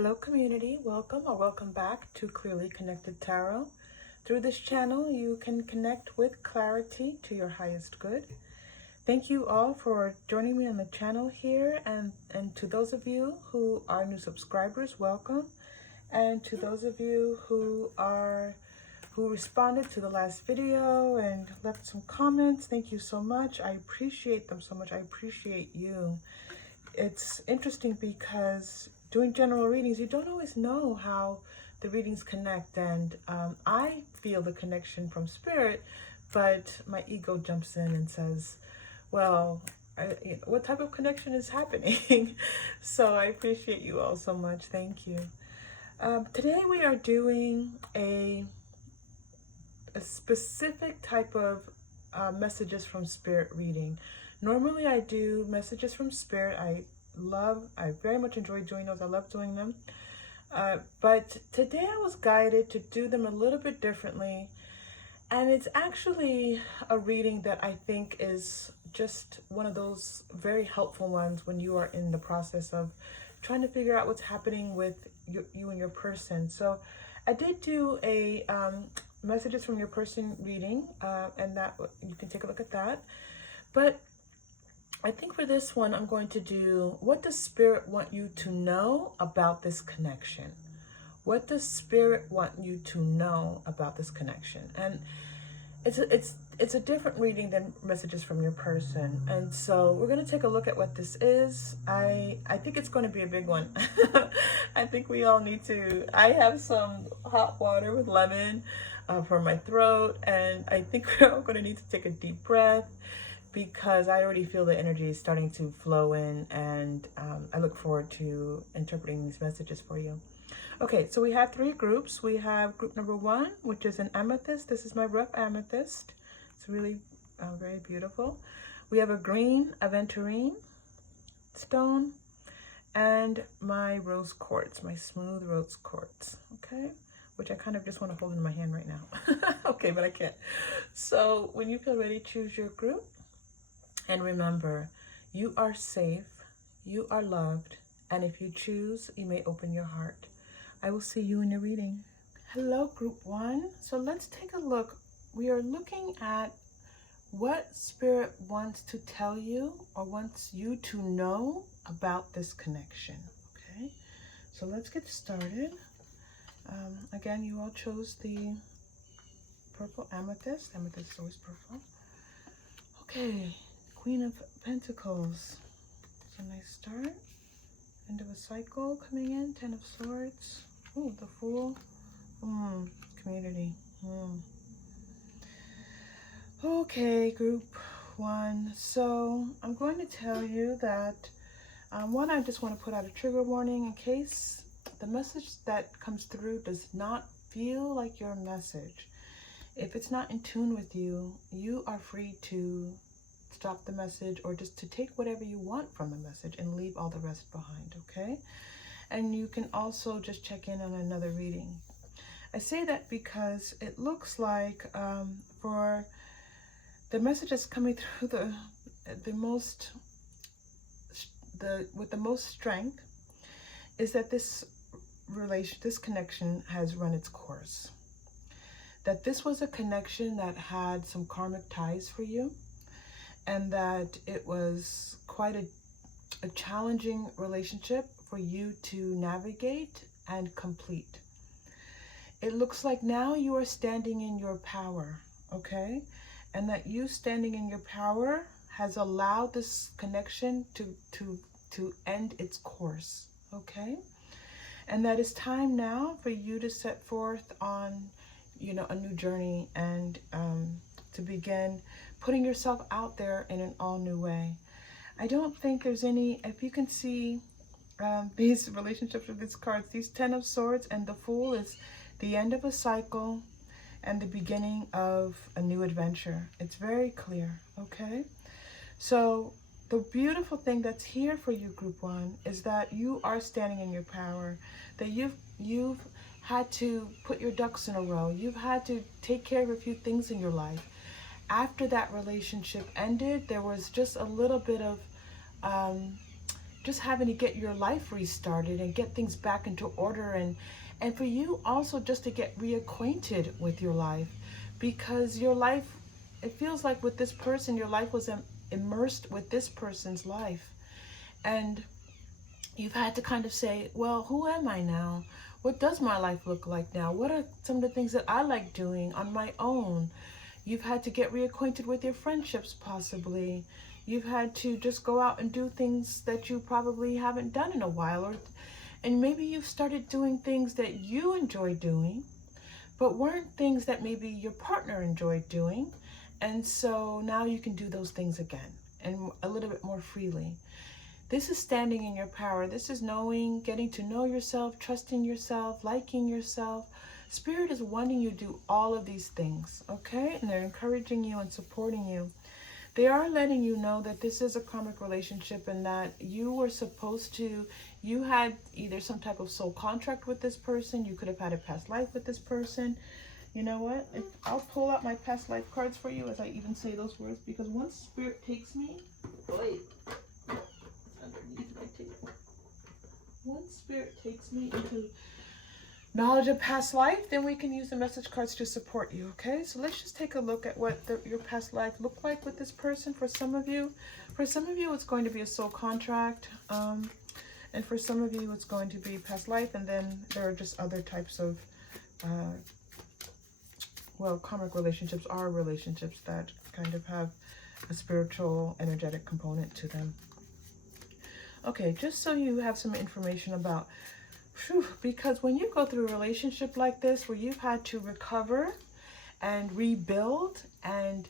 Hello community, welcome or welcome back to Clearly Connected Tarot. Through this channel, you can connect with clarity to your highest good. Thank you all for joining me on the channel here, and to those of you who are new subscribers, welcome. And to those of you who responded to the last video and left some comments, thank you so much. I appreciate them so much. I appreciate you. It's interesting because doing general readings, you don't always know how the readings connect, and I feel the connection from spirit, but my ego jumps in and says, well, what type of connection is happening? So I appreciate you all so much. Thank you. Today we are doing a specific type of messages from spirit reading. Normally I do messages from spirit. I very much enjoy doing those. I love doing them. But today I was guided to do them a little bit differently. And it's actually a reading that I think is just one of those very helpful ones when you are in the process of trying to figure out what's happening with you and your person. So I did do a messages from your person reading, and that you can take a look at that. But I think for this one, I'm going to do, what does Spirit want you to know about this connection? What does Spirit want you to know about this connection? And it's a different reading than messages from your person. And so we're going to take a look at what this is. I think it's going to be a big one. I think we all need to, I have some hot water with lemon for my throat, and I think we're all going to need to take a deep breath, because I already feel the energy is starting to flow in, and I look forward to interpreting these messages for you. Okay, so we have three groups. We have group number one, which is an amethyst. This is my rough amethyst. It's really very beautiful. We have a green aventurine stone, and my rose quartz, my smooth rose quartz, okay? Which I kind of just want to hold in my hand right now. Okay, but I can't. So when you feel ready, choose your group. And remember, you are safe, you are loved, and if you choose, you may open your heart. I will see you in your reading. Hello, group one. So let's take a look. We are looking at what Spirit wants to tell you or wants you to know about this connection. Okay, so let's get started. Again, you all chose the purple amethyst. Amethyst is always purple. Okay. Queen of Pentacles. It's a nice start. End of a cycle coming in. Ten of Swords. Ooh, the Fool. Community. Okay, group one. So I'm going to tell you that one, I just want to put out a trigger warning in case the message that comes through does not feel like your message. If it's not in tune with you, you are free to stop the message or just to take whatever you want from the message and leave all the rest behind, okay? And you can also just check in on another reading. I say that because it looks like for the message that's coming through with the most strength is that this connection has run its course. That this was a connection that had some karmic ties for you, and that it was quite a challenging relationship for you to navigate and complete. It looks like now you are standing in your power, okay? And that you standing in your power has allowed this connection to end its course, okay? And that it's time now for you to set forth on, a new journey, and to begin putting yourself out there in an all new way. I don't think there's any, if you can see these relationships with these cards, these Ten of Swords and the Fool is the end of a cycle and the beginning of a new adventure. It's very clear, okay? So the beautiful thing that's here for you, group one, is that you are standing in your power, that you've had to put your ducks in a row. You've had to take care of a few things in your life. After that relationship ended, there was just a little bit of just having to get your life restarted and get things back into order, and for you also just to get reacquainted with your life, because your life, it feels like with this person, your life was immersed with this person's life, and you've had to kind of say, well, who am I now? What does my life look like now? What are some of the things that I like doing on my own? You've had to get reacquainted with your friendships, possibly. You've had to just go out and do things that you probably haven't done in a while. And maybe you've started doing things that you enjoy doing, but weren't things that maybe your partner enjoyed doing. And so now you can do those things again and a little bit more freely. This is standing in your power. This is knowing, getting to know yourself, trusting yourself, liking yourself. Spirit is wanting you to do all of these things, okay? And they're encouraging you and supporting you. They are letting you know that this is a karmic relationship and that you were supposed to, you had either some type of soul contract with this person. You could have had a past life with this person. You know what? I'll pull out my past life cards for you as I even say those words, because once Spirit takes me, wait, it's underneath my table. Once Spirit takes me into knowledge of past life, then we can use the message cards to support you, okay? So let's just take a look at what your past life looked like with this person. For some of you, it's going to be a soul contract, and for some of you, it's going to be past life, and then there are just other types of, well, karmic relationships are relationships that kind of have a spiritual, energetic component to them. Okay, just so you have some information about, because when you go through a relationship like this, where you've had to recover and rebuild and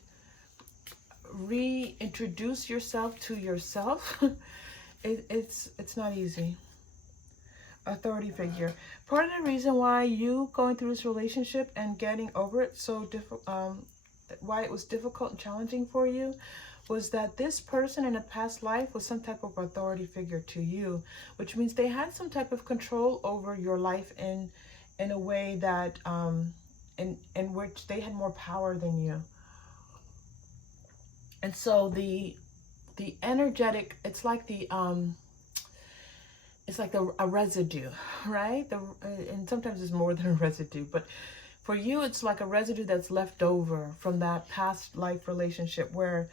reintroduce yourself to yourself, it's not easy. Authority figure. Part of the reason why you going through this relationship and getting over it why it was difficult and challenging for you, was that this person in a past life was some type of authority figure to you, which means they had some type of control over your life in a way that in which they had more power than you. And so the energetic, it's like a residue, right? And sometimes it's more than a residue, but for you, it's like a residue that's left over from that past life relationship where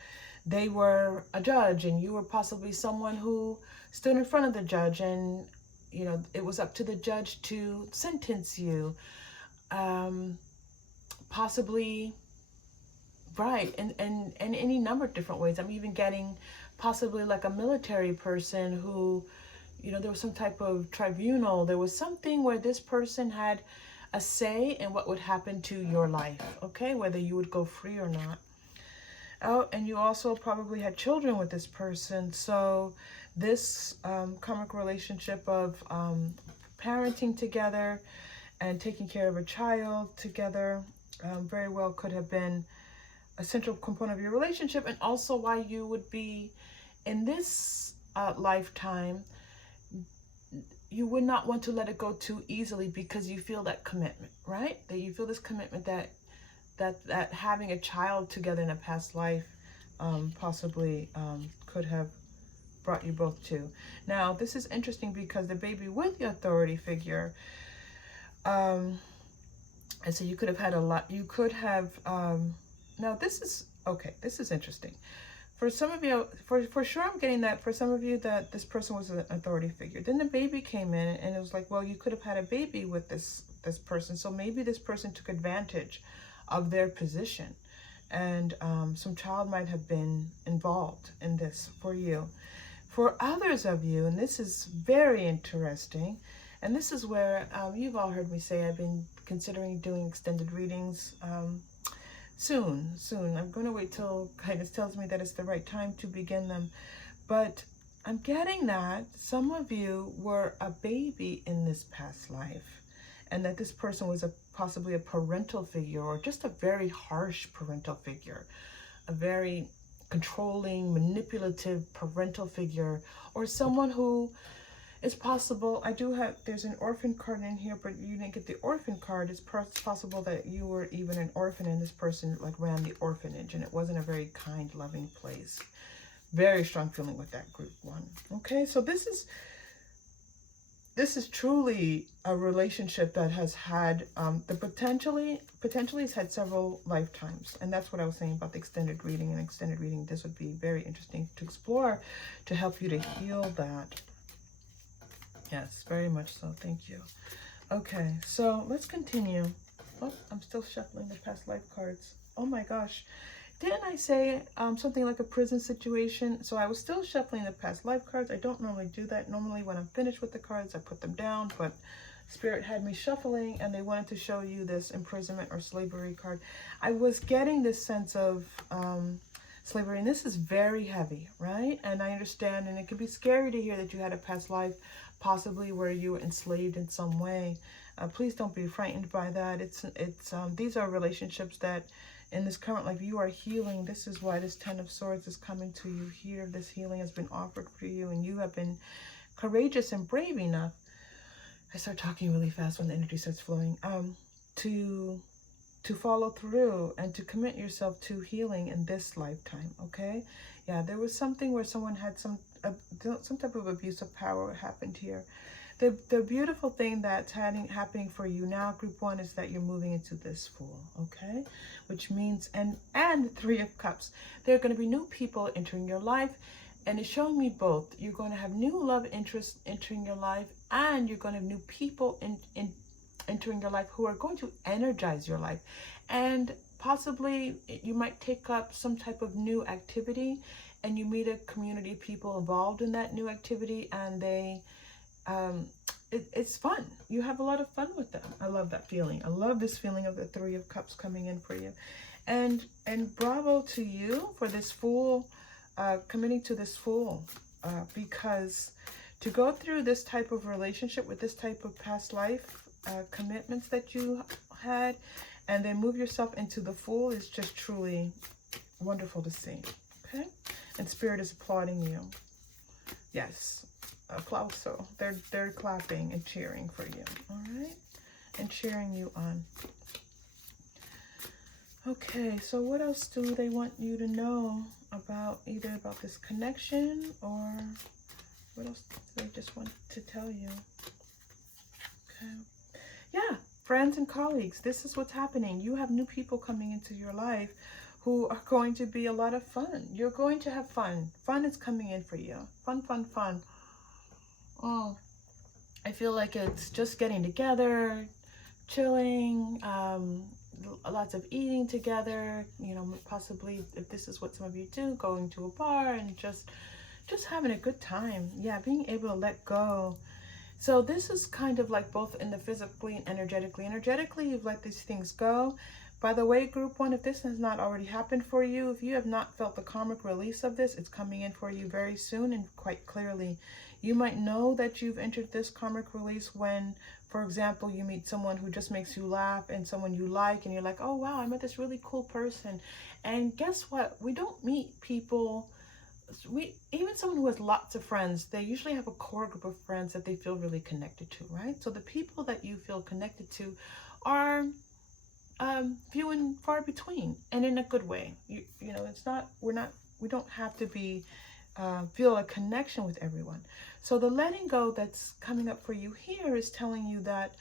they were a judge and you were possibly someone who stood in front of the judge, and you know, it was up to the judge to sentence you, possibly, right, and any number of different ways. I'm even getting possibly like a military person who, you know, there was some type of tribunal. There was something where this person had a say in what would happen to your life, okay, whether you would go free or not. Oh, and you also probably had children with this person. So this karmic relationship of parenting together and taking care of a child together very well could have been a central component of your relationship, and also why you would be in this lifetime, you would not want to let it go too easily, because you feel that commitment, right? That you feel this commitment that having a child together in a past life possibly could have brought you both to. Now, this is interesting because the baby with the authority figure, and so you could have had a lot, you could have, now this is, okay, this is interesting. For some of you, for sure I'm getting that for some of you that this person was an authority figure. Then the baby came in and it was like, well, you could have had a baby with this person. So maybe this person took advantage of their position, and some child might have been involved in this for you. For others of you, and this is very interesting, and this is where you've all heard me say I've been considering doing extended readings soon. I'm going to wait till guidance tells me that it's the right time to begin them, but I'm getting that some of you were a baby in this past life, and that this person was possibly a parental figure, or just a very harsh parental figure, a very controlling, manipulative parental figure, or someone who, it's possible, there's an orphan card in here, but you didn't get the orphan card. It's possible that you were even an orphan and this person like ran the orphanage, and it wasn't a very kind, loving place. very strong feeling with that group 1. Okay, so this is truly a relationship that has had the potentially has had several lifetimes, and that's what I was saying about the extended reading. And extended reading, this would be very interesting to explore to help you to heal that. Yes, very much so. Thank you. Okay, so let's continue. Oh, I'm still shuffling the past life cards. Oh my gosh. Didn't I say something like a prison situation? So I was still shuffling the past life cards. I don't normally do that. Normally when I'm finished with the cards, I put them down, but Spirit had me shuffling and they wanted to show you this imprisonment or slavery card. I was getting this sense of slavery, and this is very heavy, right? And I understand, and it can be scary to hear that you had a past life possibly where you were enslaved in some way. Please don't be frightened by that. These are relationships that in this current life you are healing. This is why this 10 of Swords is coming to you here. This healing has been offered for you, and you have been courageous and brave enough. I start talking really fast when the energy starts flowing. To follow through and to commit yourself to healing in this lifetime. Okay, yeah, there was something where someone had some type of abuse of power happened here. The beautiful thing that's happening for you now, group 1, is that you're moving into this Fool, okay? Which means, and the 3 of Cups, there are going to be new people entering your life, and it's showing me both. You're going to have new love interests entering your life, and you're going to have new people entering your life who are going to energize your life. And possibly you might take up some type of new activity, and you meet a community of people involved in that new activity, and they it's fun. You have a lot of fun with them. I love that feeling. I love this feeling of the 3 of Cups coming in for you. And bravo to you for this Fool, committing to this Fool, because to go through this type of relationship with this type of past life commitments that you had, and then move yourself into the Fool, is just truly wonderful to see. Okay, and Spirit is applauding you. Yes, applauso. They're clapping and cheering for you. All right, and cheering you on. Okay, so what else do they want you to know about, either about this connection, or what else do they just want to tell you? Okay. Yeah, friends and colleagues, this is what's happening. You have new people coming into your life who are going to be a lot of fun. You're going to have fun. Fun is coming in for you. Fun, fun, fun. Oh, I feel like it's just getting together, chilling, lots of eating together, you know, possibly, if this is what some of you do, going to a bar and just having a good time. Yeah, being able to let go. So this is kind of like both in the physically and energetically. Energetically, you've let these things go. By the way, group 1, if this has not already happened for you, if you have not felt the karmic release of this, it's coming in for you very soon and quite clearly. You might know that you've entered this karmic release when, for example, you meet someone who just makes you laugh, and someone you like, and you're like, oh wow, I met this really cool person. And guess what? We don't meet people, even someone who has lots of friends, they usually have a core group of friends that they feel really connected to, right? So the people that you feel connected to are few and far between, and in a good way. You know, it's not, we don't have to be feel a connection with everyone. So the letting go that's coming up for you here is telling you that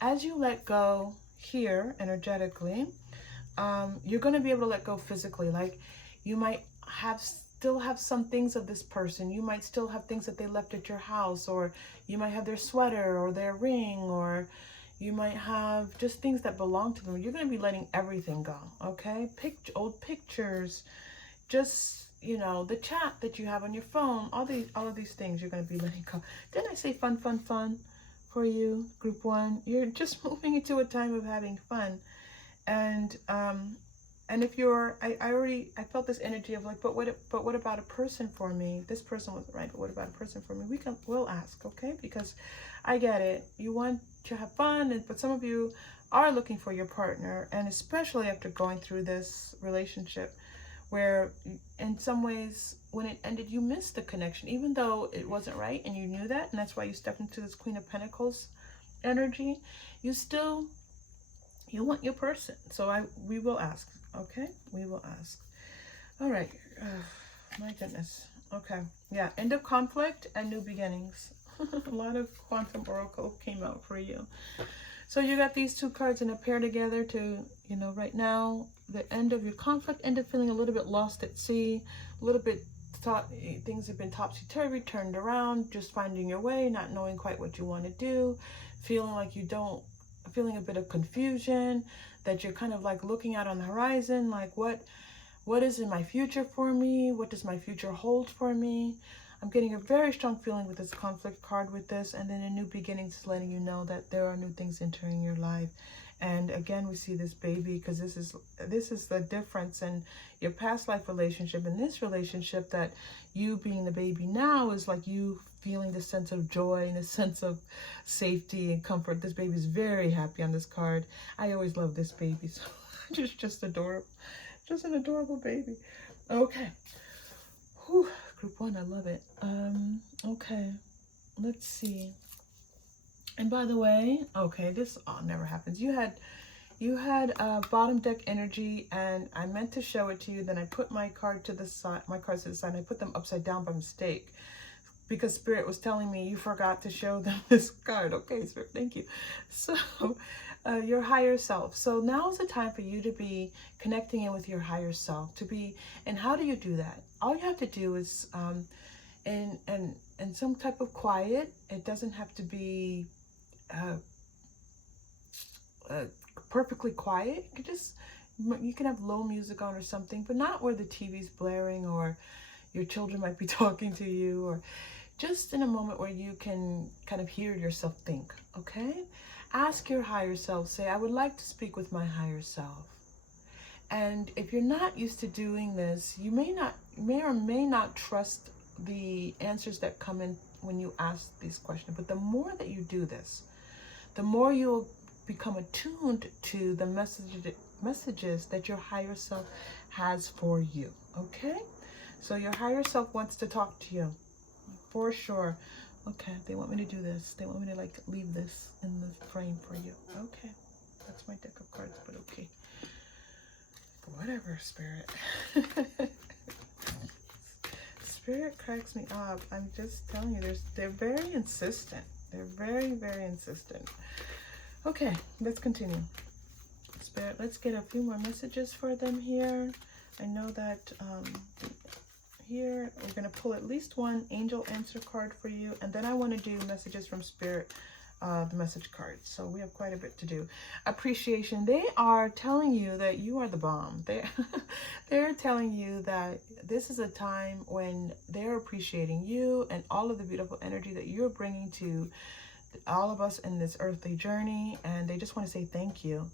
as you let go here energetically, you're going to be able to let go physically. Like, you might still have some things of this person. You might still have things that they left at your house, or you might have their sweater or their ring, or you might have just things that belong to them. You're going to be letting everything go, okay? Old pictures, just, you know, the chat that you have on your phone, all of these things you're going to be letting go. Didn't I say fun, fun, fun for you, group 1? You're just moving into a time of having fun. And if you're, I felt this energy of like, but what about a person for me? This person wasn't right, but what about a person for me? We'll ask, okay? Because I get it. You want to have fun, but some of you are looking for your partner, and especially after going through this relationship where in some ways when it ended, you missed the connection, even though it wasn't right, and you knew that, and that's why you stepped into this Queen of Pentacles energy. You want your person. So we will ask, okay? We will ask. All right. My goodness. Okay. Yeah. End of conflict and new beginnings. A lot of quantum oracle came out for you. So you got these two cards in a pair together to, you know, right now, the end of your conflict, end up feeling a little bit lost at sea, a little bit thought things have been topsy-turvy, turned around, just finding your way, not knowing quite what you want to do, feeling like you don't, feeling a bit of confusion, that you're kind of like looking out on the horizon, like what is in my future for me? What does my future hold for me? I'm getting a very strong feeling with this conflict card with this, and then a new beginning is letting you know that there are new things entering your life. And again, we see this baby, because this is the difference in your past life relationship and this relationship, that you being the baby now is like you feeling the sense of joy and a sense of safety and comfort. This baby is very happy on this card. I always love this baby. So just adorable. Just an adorable baby. Okay. Whew. Group 1, I love it. Okay. Let's see. And by the way, okay, this never happens. You had bottom deck energy, and I meant to show it to you. Then I put my card to the side, my cards to the side, and I put them upside down by mistake, because Spirit was telling me you forgot to show them this card. Okay, Spirit, thank you. So, your higher self. So now is the time for you to be connecting in with your higher self. And how do you do that? All you have to do is, in some type of quiet. It doesn't have to be perfectly quiet. You can have low music on or something, but not where the TV's blaring or your children might be talking to you, or just in a moment where you can kind of hear yourself think. Okay, ask your higher self, say, I would like to speak with my higher self. And if you're not used to doing this, you may or may not trust the answers that come in when you ask these questions. But the more that you do this, the more you'll become attuned to the messages that your higher self has for you. Okay, so your higher self wants to talk to you for sure. Okay, they want me to do this. They want me to like leave this in the frame for you. Okay, that's my deck of cards, but okay. Whatever, Spirit. Spirit cracks me up. I'm just telling you, they're very insistent. They're very, very insistent. Okay, let's continue. Spirit, let's get a few more messages for them here. I know that here we're going to pull at least one angel answer card for you, and then I want to do messages from Spirit, the message cards. So we have quite a bit to do. Appreciation. They are telling you that you are the bomb. They're telling you that this is a time when they're appreciating you and all of the beautiful energy that you're bringing to all of us in this earthly journey, and they just want to say thank you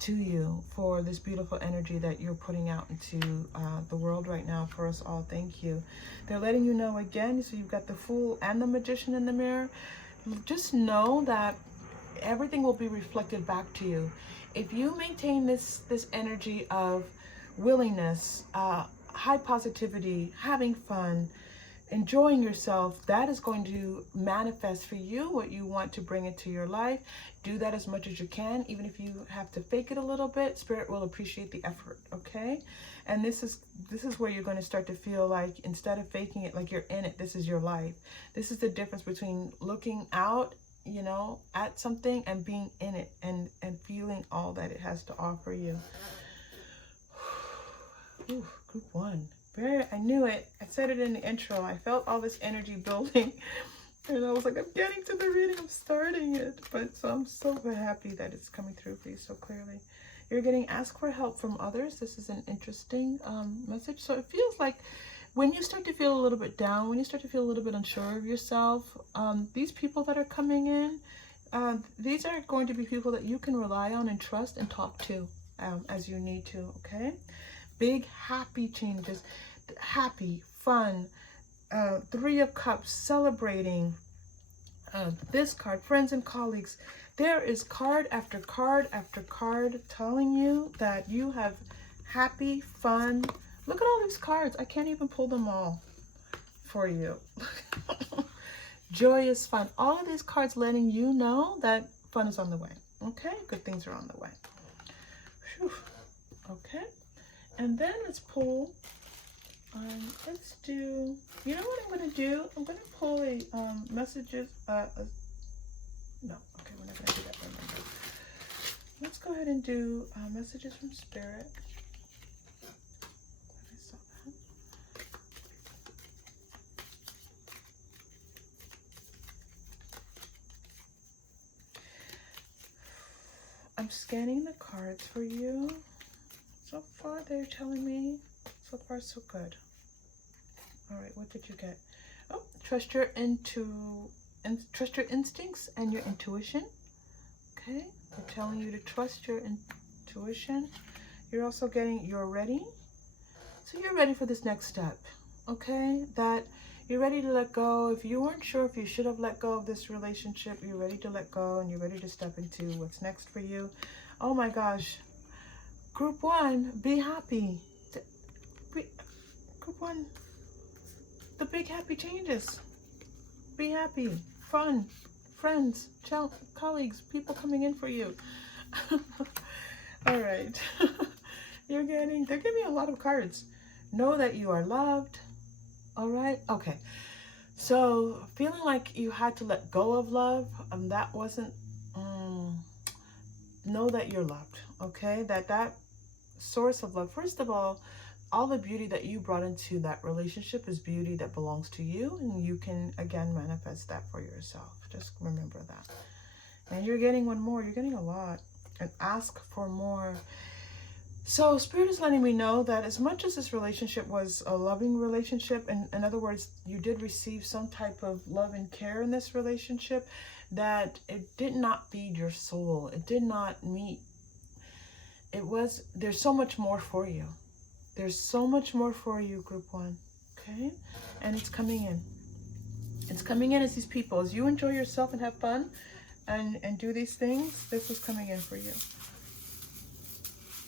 to you for this beautiful energy that you're putting out into the world right now for us all. Thank you. They're letting you know again, so you've got the Fool and the Magician in the mirror. Just know that everything will be reflected back to you. If you maintain this energy of willingness, high positivity, having fun, enjoying yourself, that is going to manifest for you what you want to bring into your life. Do that as much as you can, even if you have to fake it a little bit. Spirit will appreciate the effort. Okay, and this is where you're going to start to feel like, instead of faking it, like you're in it, this is your life. This is the difference between looking out, you know, at something and being in it and feeling all that it has to offer you. Ooh, group 1. I knew it. I said it in the intro. I felt all this energy building. And I was like, I'm getting to the reading. I'm starting it. But so I'm so happy that it's coming through for you so clearly. You're getting asked for help from others. This is an interesting message. So it feels like when you start to feel a little bit down, when you start to feel a little bit unsure of yourself, these people that are coming in, these are going to be people that you can rely on and trust and talk to as you need to, okay? Big, happy changes. Happy, fun, 3 of Cups, celebrating. This card, friends and colleagues. There is card after card after card telling you that you have happy, fun. Look at all these cards. I can't even pull them all for you. Joyous, fun. All of these cards letting you know that fun is on the way. Okay, good things are on the way. Whew. Okay, and then let's pull Let's do, you know what I'm going to do? I'm going to pull a messages, no, okay, we're not going to do that, remember. Let's go ahead and do messages from Spirit. I saw that. I'm scanning the cards for you. So far, they're telling me, so far so good. All right, what did you get? Oh, trust your trust your instincts and your intuition. Okay, they're telling you to trust your intuition. You're also getting you're ready. So you're ready for this next step. Okay, that you're ready to let go. If you weren't sure if you should have let go of this relationship, you're ready to let go and you're ready to step into what's next for you. Oh my gosh. Group 1, be happy. Group 1, the big happy changes. Be happy, fun, friends, colleagues, people coming in for you. All right. They're giving me a lot of cards. Know that you are loved. All right. Okay. So feeling like you had to let go of love, that wasn't, know that you're loved. Okay. That source of love, first of all the beauty that you brought into that relationship is beauty that belongs to you, and you can again manifest that for yourself. Just remember that. And you're getting one more. You're getting a lot. And ask for more. So Spirit is letting me know that as much as this relationship was a loving relationship, and in other words, you did receive some type of love and care in this relationship, that it did not feed your soul. It did not meet. There's so much more for you. There's so much more for you, Group 1. Okay? And it's coming in. It's coming in as these people. As you enjoy yourself and have fun and do these things, this is coming in for you.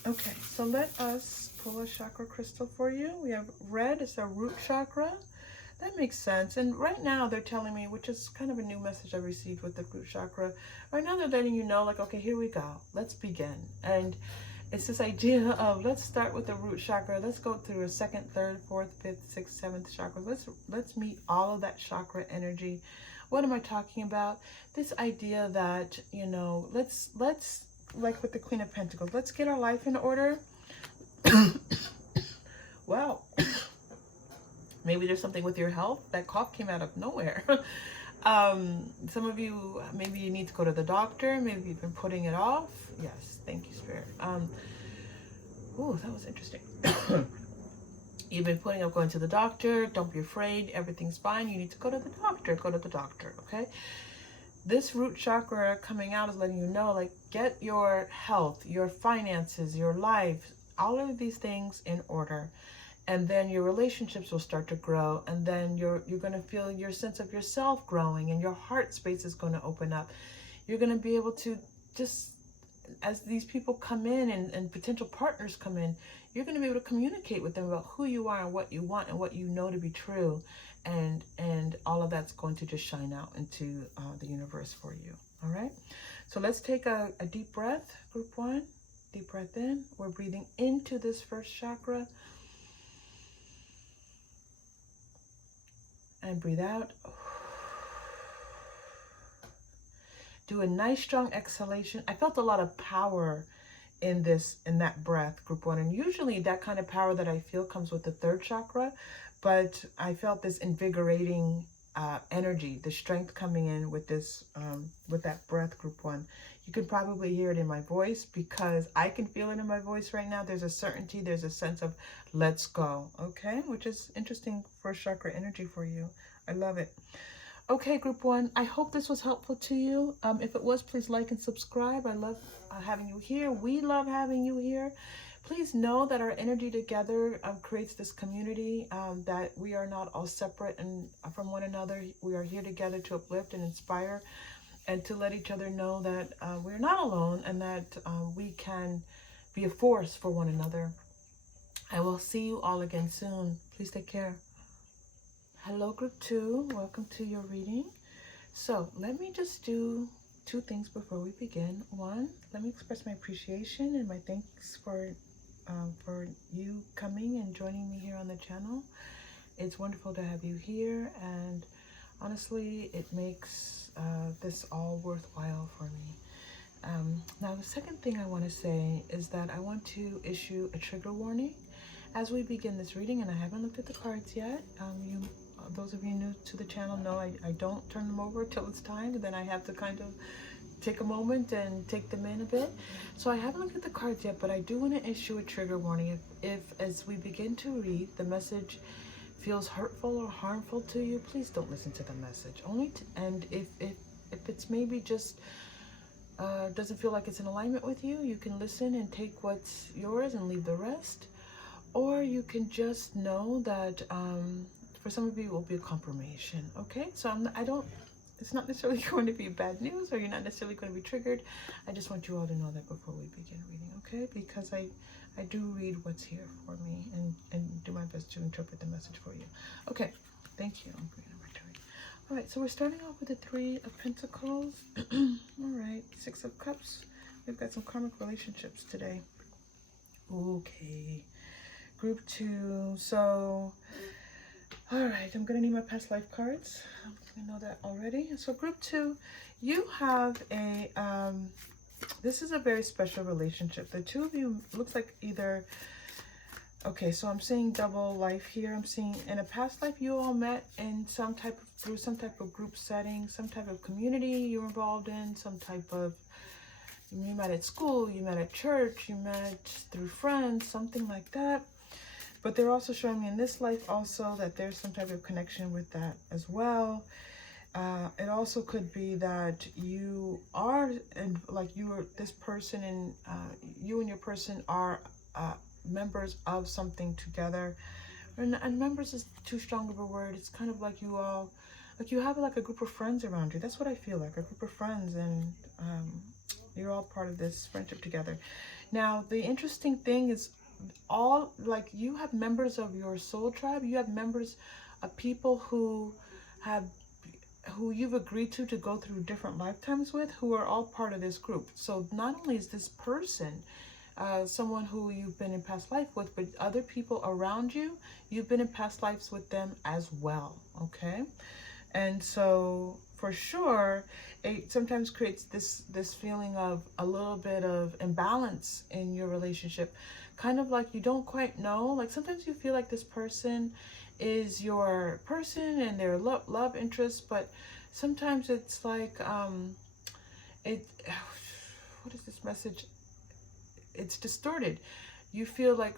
Okay, so let us pull a chakra crystal for you. We have red, it's a root chakra. That makes sense. And right now they're telling me, which is kind of a new message I received with the root chakra. Right now they're letting you know, like, okay, here we go. Let's begin. And it's this idea of, let's start with the root chakra. Let's go through a second, third, fourth, fifth, sixth, seventh chakra. Let's meet all of that chakra energy. What am I talking about? This idea that, you know, let's like with the Queen of Pentacles, let's get our life in order. Wow. Maybe there's something with your health. That cough came out of nowhere. Some of you, maybe you need to go to the doctor. Maybe you've been putting it off. Yes, thank you, Spirit. Oh, that was interesting. You've been putting off going to the doctor. Don't be afraid. Everything's fine. You need to go to the doctor. Go to the doctor, okay? This root chakra coming out is letting you know, like, get your health, your finances, your life, all of these things in order. And then your relationships will start to grow, and then you're going to feel your sense of yourself growing, and your heart space is going to open up. You're going to be able to just, as these people come in and potential partners come in, you're going to be able to communicate with them about who you are and what you want and what you know to be true, and all of that's going to just shine out into the universe for you. All right, so let's take a deep breath. Group 1, deep breath in. We're breathing into this first chakra. And breathe out. Do a nice strong exhalation. I felt a lot of power in that breath, Group 1. And usually that kind of power that I feel comes with the third chakra, but I felt this invigorating energy, the strength coming in with this, with that breath, Group 1. You can probably hear it in my voice, because I can feel it in my voice right now. There's a certainty, there's a sense of let's go, okay? Which is interesting first chakra energy for you. I love it. Okay, Group 1, I hope this was helpful to you. If it was, please like and subscribe. I love having you here. We love having you here. Please know that our energy together creates this community, that we are not all separate and from one another. We are here together to uplift and inspire, and to let each other know that we're not alone, and that we can be a force for one another. I will see you all again soon. Please take care. Hello, Group 2. Welcome to your reading. So let me just do 2 things before we begin. 1, let me express my appreciation and my thanks for for you coming and joining me here on the channel. It's wonderful to have you here, and honestly, it makes this all worthwhile for me. Now, the second thing I want to say is that I want to issue a trigger warning as we begin this reading, and I haven't looked at the cards yet. Those of you new to the channel know I don't turn them over till it's time, and then I have to kind of take a moment and take them in a bit. So I haven't looked at the cards yet, but I do want to issue a trigger warning. If as we begin to read, the message feels hurtful or harmful to you, please don't listen to the message. And if it's maybe just doesn't feel like it's in alignment with you, you can listen and take what's yours and leave the rest. Or you can just know that for some of you it will be a confirmation. Okay, so it's not necessarily going to be bad news, or you're not necessarily going to be triggered. I just want you all to know that before we begin reading, okay? Because I do read what's here for me and do my best to interpret the message for you. Okay, thank you. All right, so we're starting off with the Three of Pentacles. All right, Six of Cups. We've got some karmic relationships today. Okay, group 2. So, all right, I'm going to need my past life cards. I know that already. So group 2, you have a, this is a very special relationship. The two of you looks like either, okay, so I'm seeing double life here. I'm seeing in a past life you all met in through some type of group setting, some type of community you were involved in, some type of, you met at school, you met at church, you met through friends, something like that. But they're also showing me in this life also that there's some type of connection with that as well. It also could be that you are, and like you are this person, and you and your person are members of something together. And members is too strong of a word. It's kind of like you all, like you have like a group of friends around you. That's what I feel like, a group of friends, and you're all part of this friendship together. Now, the interesting thing is, all like you have members of your soul tribe, you have members of people who you've agreed to go through different lifetimes with, who are all part of this group. So not only is this person someone who you've been in past life with, but other people around you, you've been in past lives with them as well. Okay, and so for sure it sometimes creates this feeling of a little bit of imbalance in your relationship, kind of like you don't quite know, like sometimes you feel like this person is your person and their love interest, but sometimes it's like what is this message, it's distorted. You feel like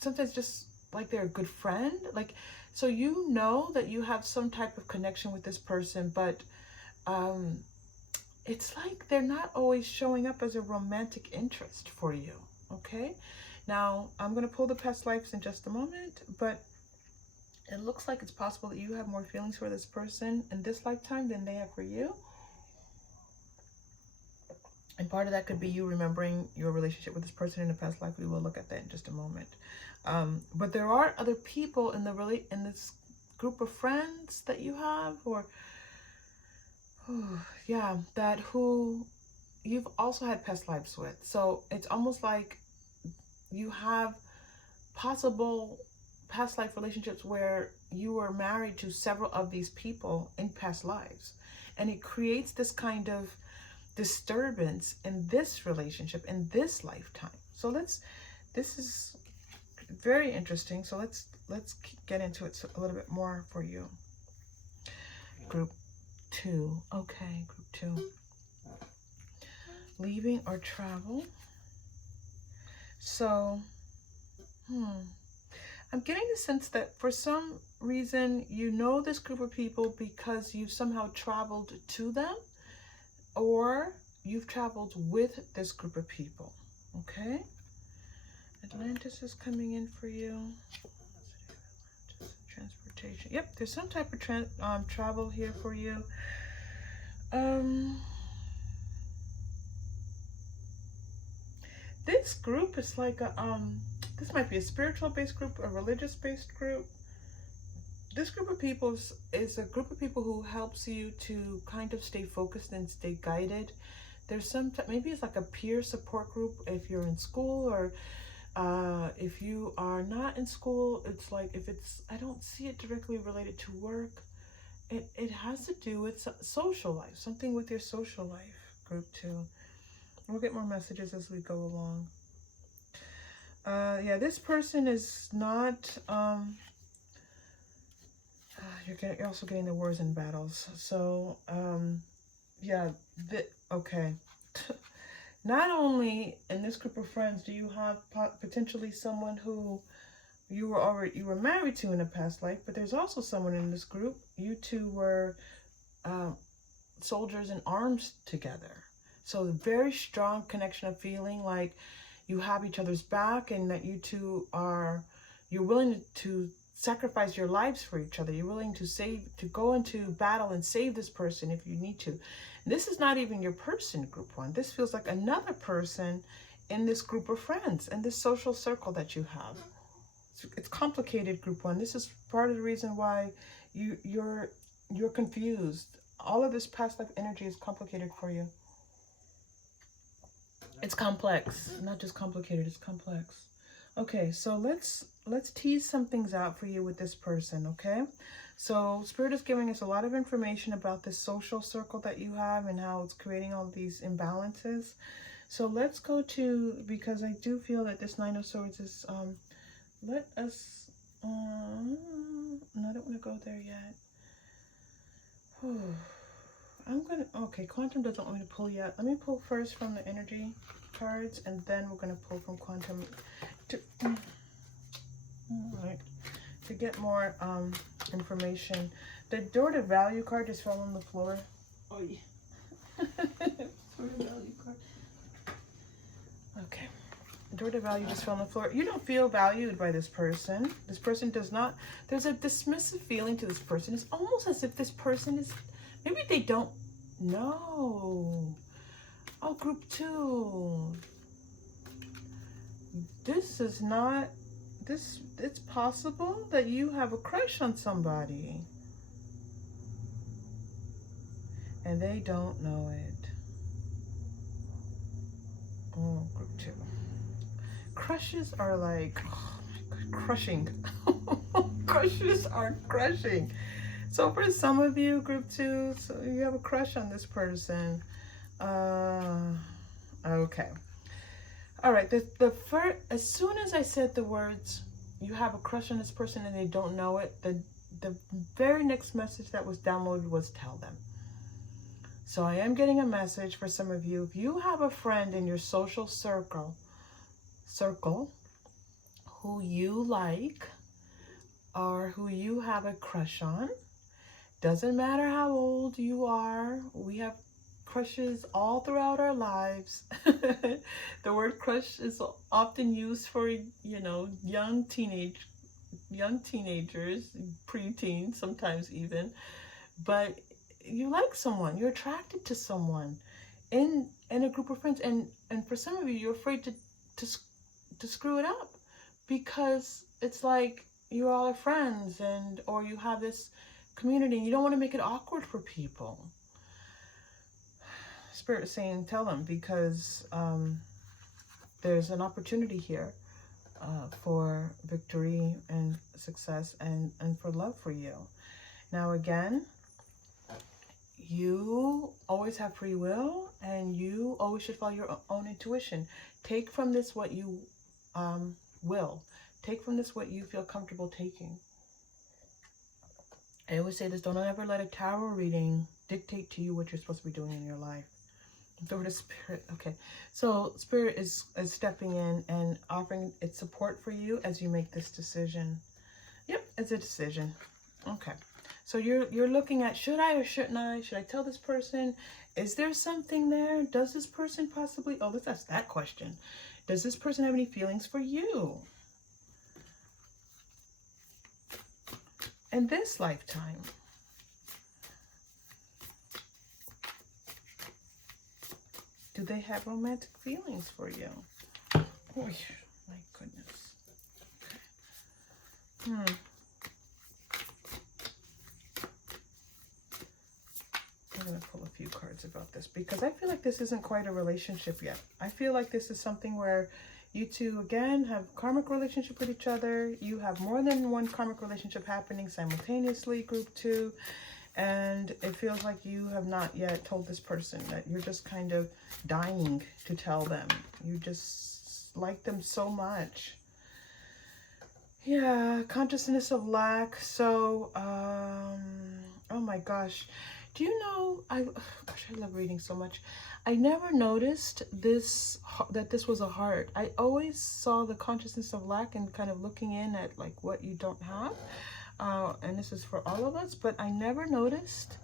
sometimes just like they're a good friend, like, so you know that you have some type of connection with this person, but it's like they're not always showing up as a romantic interest for you. Okay, now I'm going to pull the past lives in just a moment, but it looks like it's possible that you have more feelings for this person in this lifetime than they have for you. And part of that could be you remembering your relationship with this person in the past life. We will look at that in just a moment. But there are other people in this group of friends that you have, or who you've also had past lives with. So it's almost like you have possible past life relationships where you were married to several of these people in past lives, and it creates this kind of disturbance in this relationship in this lifetime. So this is very interesting. So let's get into it a little bit more for you. Group 2. Okay, group 2. Leaving or travel. So I'm getting the sense that for some reason you know this group of people because you've somehow traveled to them, or you've traveled with this group of people. Okay, Atlantis is coming in for you. Transportation. Yep, there's some type of travel here for you. This group is like a this might be a spiritual based group, a religious based group. This group of people is a group of people who helps you to kind of stay focused and stay guided. There's maybe it's like a peer support group if you're in school, or If you are not in school, it's like, if it's, I don't see it directly related to work. It has to do with social life, something with your social life, group 2. We'll get more messages as we go along. Yeah, this person is not, you're also getting the wars and battles. So, yeah, okay. Not only in this group of friends do you have potentially someone who you were married to in a past life, but there's also someone in this group. You two were soldiers in arms together. So a very strong connection of feeling like you have each other's back, and that you two you're willing to sacrifice your lives for each other. You're willing to go into battle and save this person if you need to. This is not even your person, group 1. This feels like another person in this group of friends, in this social circle that you have. It's complicated, group 1. This is part of the reason why you're confused. All of this past life energy is complicated for you. It's complex, not just complicated, it's complex. Okay, so let's tease some things out for you with this person, okay? So Spirit is giving us a lot of information about this social circle that you have and how it's creating all these imbalances. So let's go to, because I do feel that this Nine of Swords is, let us, no, I don't want to go there yet. Okay, Quantum doesn't want me to pull yet. Let me pull first from the energy cards, and then we're going to pull from Quantum Alright, to get more information. The Door to Value card just fell on the floor. Oh yeah. Door to Value card. Okay. Door to Value just fell on the floor. You don't feel valued by this person. This person does not. There's a dismissive feeling to this person. It's almost as if this person is, maybe they don't know. Oh, group 2. This is not, it's possible that you have a crush on somebody and they don't know it. Oh, group 2. Crushes are like, oh my God, crushing. Crushes are crushing. So for some of you, group 2, so you have a crush on this person. Okay. All right, the first, as soon as I said the words, you have a crush on this person and they don't know it, the very next message that was downloaded was tell them. So I am getting a message for some of you. If you have a friend in your social circle who you like or who you have a crush on, doesn't matter how old you are, we have crushes all throughout our lives. The word crush is often used for, you know, young teenagers, preteens, sometimes even. But you like someone, you're attracted to someone in a group of friends, and for some of you, you're afraid to screw it up, because it's like you all are friends, and or you have this community and you don't want to make it awkward for people. Spirit is saying tell them, because there's an opportunity here for victory and success and for love for you. Now again, you always have free will, and you always should follow your own intuition. Take from this what you will. Take from this what you feel comfortable taking. I always say this, don't ever let a tarot reading dictate to you what you're supposed to be doing in your life. Door to Spirit. Okay, so Spirit is stepping in and offering its support for you as you make this decision. Yep, it's a decision. Okay, so you're looking at, should I or shouldn't I? Should I tell this person? Is there something there? Does this person possibly, oh, let's ask that question. Does this person have any feelings for you in this lifetime? Do they have romantic feelings for you? Oh, my goodness. Okay. I'm going to pull a few cards about this, because I feel like this isn't quite a relationship yet. I feel like this is something where You two, again, have karmic relationship with each other. You have more than one karmic relationship happening simultaneously, group 2. And it feels like you have not yet told this person, that you're just kind of dying to tell them. You just like them so much. Yeah, consciousness of lack. So, oh my gosh. Do you know, gosh, I love reading so much. I never noticed this, that this was a heart. I always saw the consciousness of lack and kind of looking in at like what you don't have. And this is for all of us, but I never noticed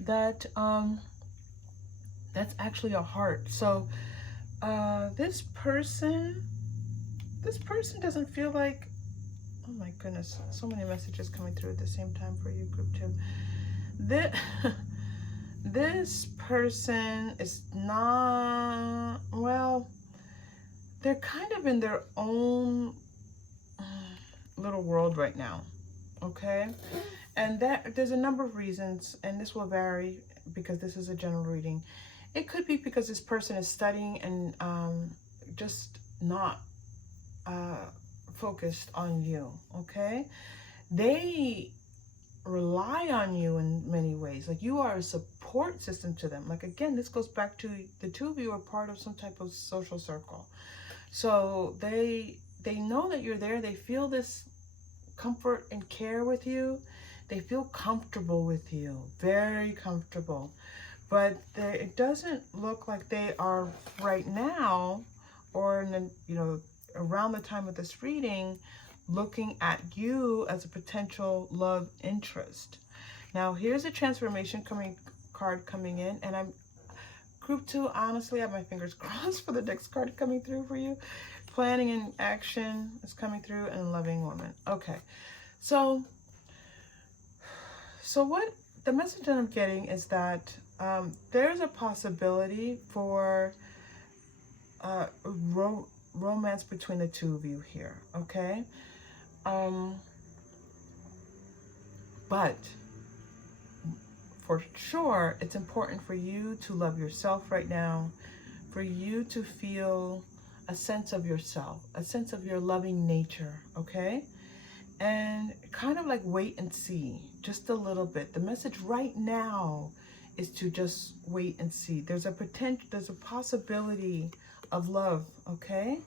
that that's actually a heart. So this person doesn't feel like, oh my goodness, so many messages coming through at the same time for you, group 2. This person is not, well, they're kind of in their own little world right now, okay? And that there's a number of reasons, and this will vary because this is a general reading. It could be because this person is studying and just not focused on you, okay? They rely on you in many ways. Like, you are a support system to them. Like, again, this goes back to the two of you are part of some type of social circle. So they know that you're there. They feel this comfort and care with you. They feel comfortable with you, very comfortable. But it doesn't look like they are right now, or in the, you know, around the time of this reading, looking at you as a potential love interest. Now, here's a transformation card coming in, and I'm group 2. Honestly, I have my fingers crossed for the next card coming through for you. Planning and action is coming through, and loving woman. Okay, so what the message that I'm getting is that there's a possibility for romance between the two of you here, okay? But for sure, it's important for you to love yourself right now, for you to feel a sense of yourself, a sense of your loving nature, okay? And kind of like wait and see just a little bit. The message right now is to just wait and see. There's a possibility of love, okay?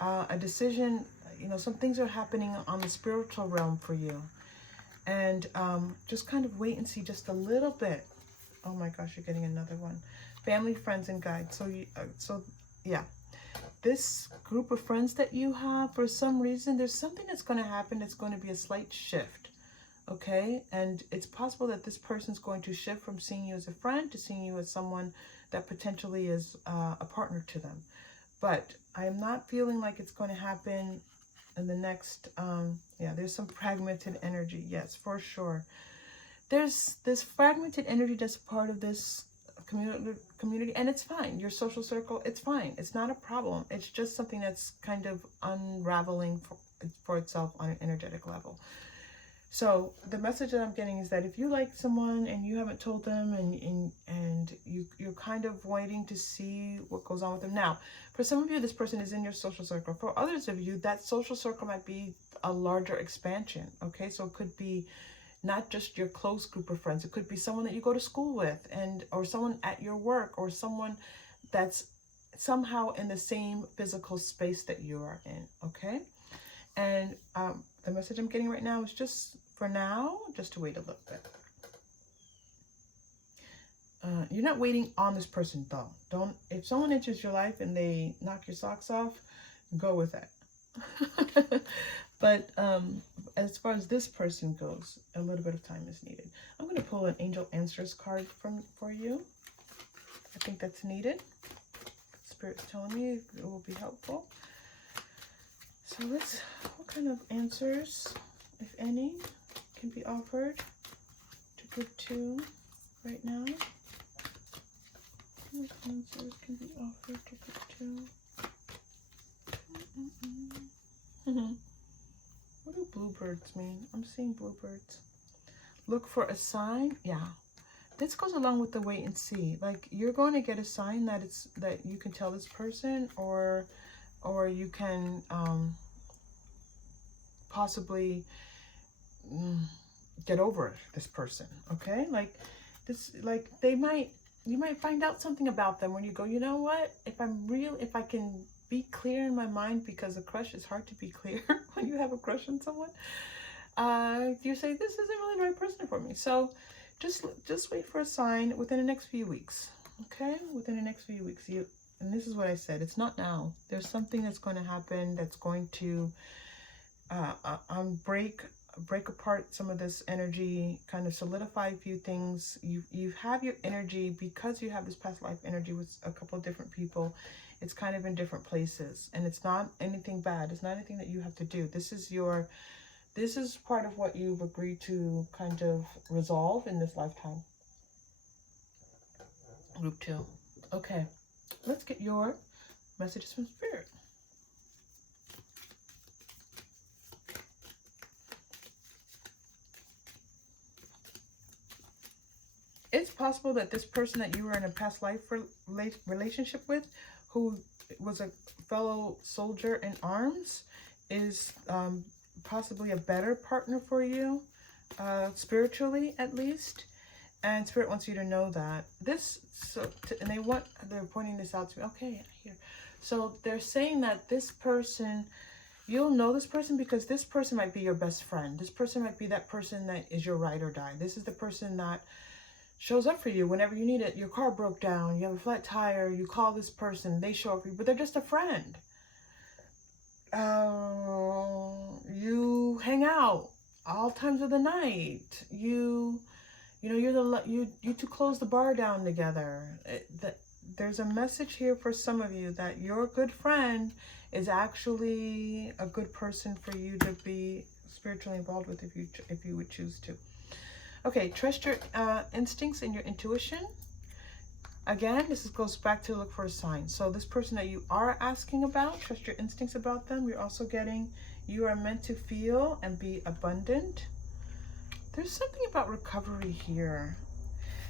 A decision, you know, some things are happening on the spiritual realm for you. And just kind of wait and see just a little bit. Oh my gosh, you're getting another one. Family, friends, and guides. So yeah. This group of friends that you have, for some reason, there's something that's going to happen. It's going to be a slight shift, okay? And it's possible that this person's going to shift from seeing you as a friend to seeing you as someone that potentially is a partner to them. But I am not feeling like it's going to happen in the next, yeah, there's some fragmented energy. Yes, for sure. There's this fragmented energy that's part of this community, and it's fine. Your social circle, it's fine. It's not a problem. It's just something that's kind of unraveling for itself on an energetic level. So the message that I'm getting is that if you like someone and you haven't told them, and you're kind of waiting to see what goes on with them. Now, for some of you, this person is in your social circle. For others of you, that social circle might be a larger expansion, okay? So it could be not just your close group of friends. It could be someone that you go to school with, or someone at your work, or someone that's somehow in the same physical space that you are in, okay? And the message I'm getting right now is just, for now, just to wait a little bit. You're not waiting on this person, though. If someone enters your life and they knock your socks off, go with that. But as far as this person goes, a little bit of time is needed. I'm going to pull an Angel Answers card for you. I think that's needed. Spirit's telling me it will be helpful. So what kind of answers, if any, can be offered to group 2 right now? What answers can be offered to group 2? What do bluebirds mean? I'm seeing bluebirds. Look for a sign. Yeah. This goes along with the wait and see. Like, you're going to get a sign that you can tell this person, or or you can possibly get over this person, okay? Like this, like you might find out something about them when you go, you know what, if I can be clear in my mind, because a crush is hard to be clear when you have a crush on someone, you say, this isn't really the right person for me. So just wait for a sign within the next few weeks, okay? Within the next few weeks. And this is what I said, it's not now. There's something that's going to happen that's going to break apart some of this energy, kind of solidify a few things. You have your energy, because you have this past life energy with a couple of different people. It's kind of in different places, and it's not anything bad. It's not anything that you have to do. This is part of what you've agreed to kind of resolve in this lifetime. Group 2. Okay, let's get your messages from Spirit. It's possible that this person that you were in a past life relationship with, who was a fellow soldier in arms, is possibly a better partner for you, spiritually at least. And Spirit wants you to know that. And they're pointing this out to me. Okay, here. So they're saying that this person, you'll know this person because this person might be your best friend. This person might be that person that is your ride or die. This is the person that shows up for you whenever you need it. Your car broke down, you have a flat tire, you call this person, they show up for you, but they're just a friend. You hang out all times of the night. You two close the bar down together. There's a message here for some of you that your good friend is actually a good person for you to be spiritually involved with, if you would choose to. Okay, trust your instincts and your intuition. Again, this goes back to look for a sign. So this person that you are asking about, trust your instincts about them. You're also getting, you are meant to feel and be abundant. There's something about recovery here.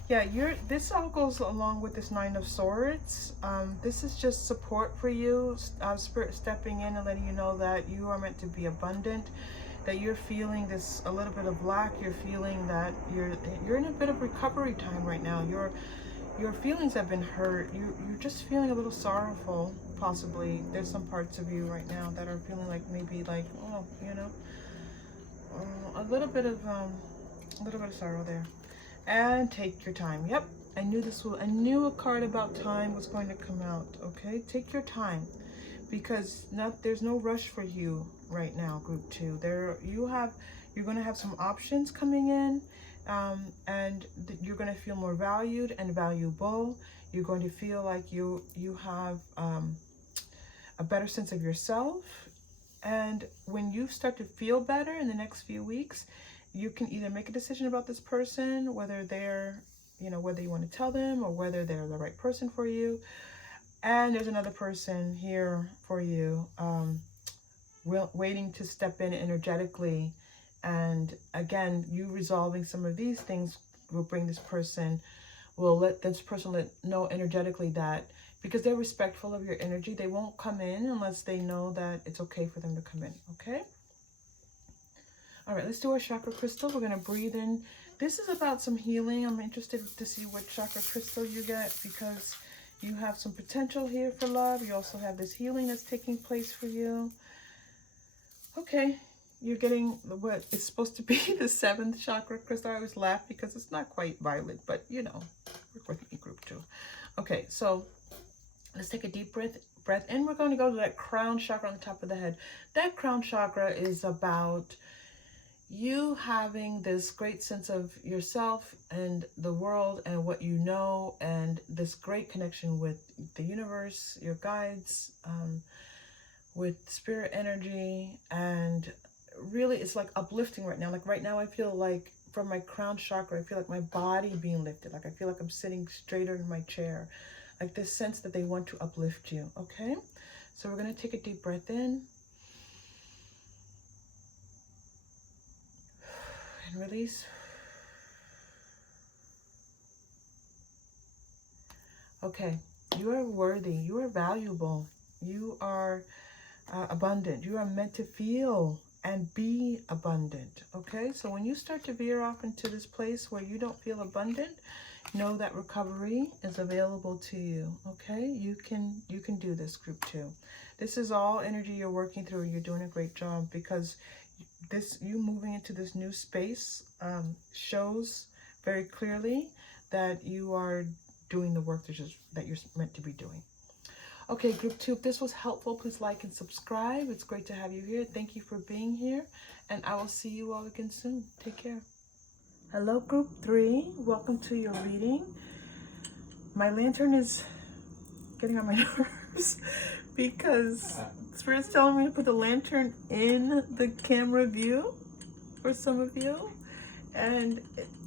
Yeah, this all goes along with this Nine of Swords. This is just support for you, Spirit stepping in and letting you know that you are meant to be abundant, that you're feeling this a little bit of lack. You're feeling that you're in a bit of recovery time right now. Your feelings have been hurt. You're just feeling a little sorrowful, possibly. There's some parts of you right now that are feeling like maybe like, oh, a little bit of sorrow there. And take your time. Yep, I knew a card about time was going to come out. Okay, take your time, because there's no rush for you right now, group 2. You're going to have some options coming in, and you're going to feel more valued and valuable. You're going to feel like you have a better sense of yourself. And when you start to feel better in the next few weeks, you can either make a decision about this person, whether whether you want to tell them or whether they're the right person for you. And there's another person here for you, waiting to step in energetically. And again, you resolving some of these things will let this person know energetically that, because they're respectful of your energy, they won't come in unless they know that it's okay for them to come in, okay? All right, let's do our chakra crystal. We're going to breathe in. This is about some healing. I'm interested to see what chakra crystal you get, because you have some potential here for love. You also have this healing that's taking place for you. Okay, you're getting what is supposed to be the 7th chakra crystal. I always laugh because it's not quite violet, but we're working in group 2. Okay, so let's take a deep breath in. We're going to go to that crown chakra on the top of the head. That crown chakra is about you having this great sense of yourself and the world and what you know, and this great connection with the universe, your guides, with spirit energy. And really, it's like uplifting right now. Like right now, I feel like from my crown chakra, I feel like my body being lifted. Like I feel like I'm sitting straighter in my chair. Like this sense that they want to uplift you, okay? So we're going to take a deep breath in. And release. Okay, you are worthy. You are valuable. You are abundant. You are meant to feel and be abundant. Okay, so when you start to veer off into this place where you don't feel abundant, know that recovery is available to you. Okay, you can do this, group 2. This is all energy you're working through. You're doing a great job, because you moving into this new space shows very clearly that you are doing the work that you're meant to be doing. Okay, group 2, if this was helpful, please like and subscribe. It's great to have you here. Thank you for being here, and I will see you all again soon. Take care. Hello, group 3. Welcome to your reading. My lantern is getting on my nerves because Spirit's telling me to put the lantern in the camera view for some of you, and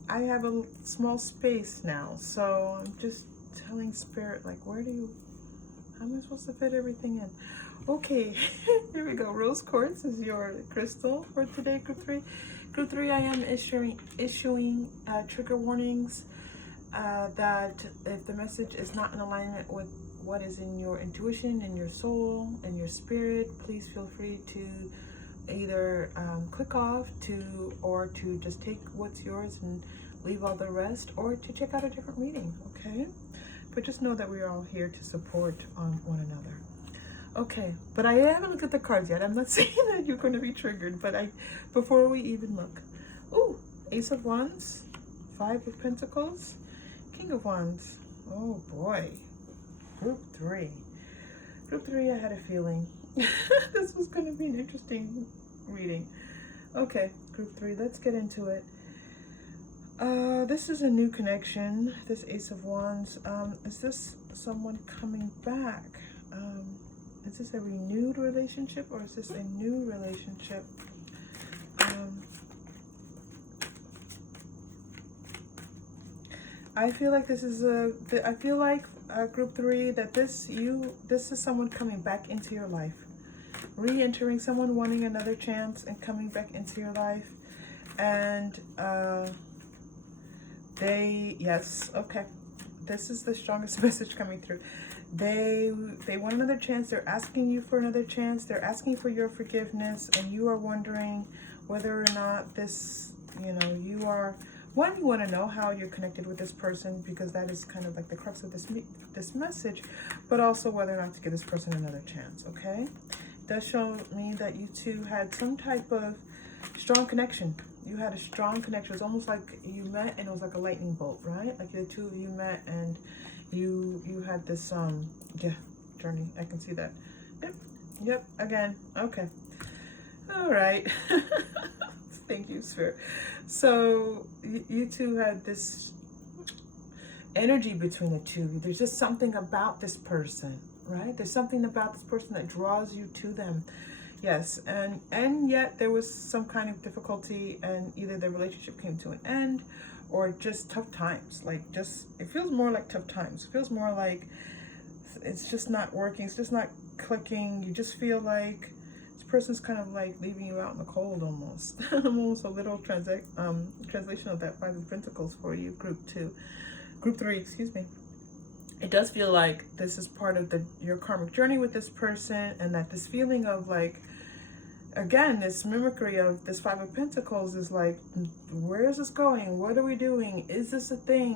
I have a small space now, so I'm just telling Spirit, like, how am I supposed to fit everything in? Okay, here we go. Rose quartz is your crystal for today, group 3. Group 3, I am issuing trigger warnings that if the message is not in alignment with what is in your intuition, in your soul, and your spirit, please feel free to either click off or to just take what's yours and leave all the rest, or to check out a different reading, okay? But just know that we're all here to support one another. Okay, but I haven't looked at the cards yet. I'm not saying that you're going to be triggered, but before we even look. Ooh, Ace of Wands, 5 of Pentacles, King of Wands. Oh boy. Group 3. Group 3, I had a feeling this was going to be an interesting reading. Okay, group 3, let's get into it. This is a new connection, this Ace of Wands. Is this someone coming back? Is this a renewed relationship, or is this a new relationship? I feel like this is group 3, that this is someone coming back into your life, re-entering, someone wanting another chance and coming back into your life. And yes, okay, this is the strongest message coming through. They want another chance. They're asking you for another chance. They're asking for your forgiveness, and you are wondering whether or not this, you want to know how you're connected with this person, because that is kind of like the crux of this message, but also whether or not to give this person another chance. Okay, it does show me that you two had some type of strong connection. You had a strong connection. It's almost like you met and it was like a lightning bolt, right? Like the two of you met and you had this journey. I can see that. Yep, again. Okay. All right. Thank you, Spirit. So you two had this energy between the two of you. There's just something about this person, right? There's something about this person that draws you to them. Yes, and yet there was some kind of difficulty, and either the relationship came to an end or just tough times. It feels more like tough times. It feels more like it's just not working. It's just not clicking. You just feel like this person's kind of like leaving you out in the cold almost. Almost a little translation of that 5 of Pentacles for you, group 3, excuse me. It does feel like this is part of your karmic journey with this person, and that this feeling of again, this mimicry of this 5 of Pentacles is like, where is this going? What are we doing? Is this a thing?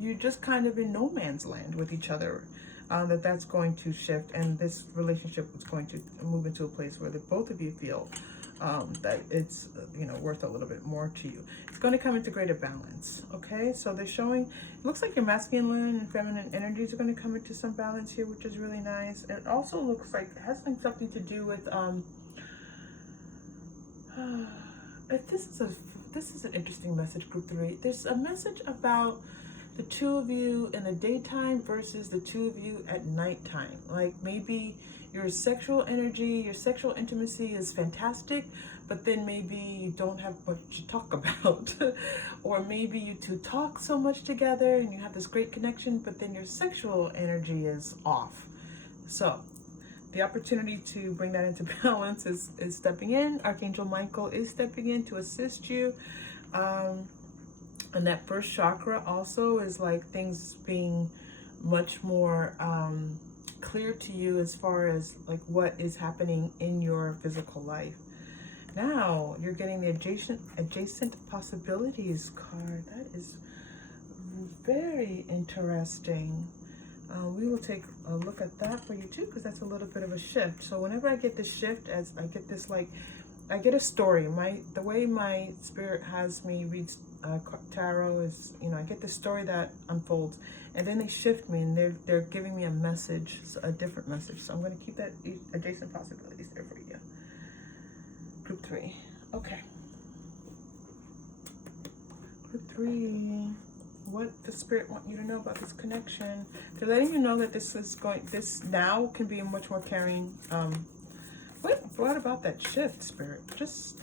You're just kind of in no man's land with each other. That's going to shift, and this relationship is going to move into a place where both of you feel that it's worth a little bit more to you. It's going to come into greater balance. Okay, so they're showing, it looks like your masculine and feminine energies are going to come into some balance here, which is really nice. It also looks like it has something to do with this is an interesting message, group 3. There's a message about the two of you in the daytime versus the two of you at nighttime. Like maybe your sexual energy, your sexual intimacy is fantastic, but then maybe you don't have much to talk about. Or maybe you two talk so much together and you have this great connection, but then your sexual energy is off. So the opportunity to bring that into balance is stepping in. Archangel Michael is stepping in to assist you. And that first chakra also is like things being much more clear to you as far as like what is happening in your physical life. Now you're getting the adjacent possibilities card. That is very interesting. We will take a look at that for you too, because that's a little bit of a shift. So whenever I get this shift, as I get this, like, I get a story. The way my spirit has me read tarot is, you know, I get this story that unfolds, and then they shift me, and they're giving me a message, a different message. So I'm going to keep that adjacent possibilities there for you. Group 3. Okay. Group 3. What the spirit want you to know about this connection? They're letting you know that this now can be a much more caring. What brought about that shift, spirit? Just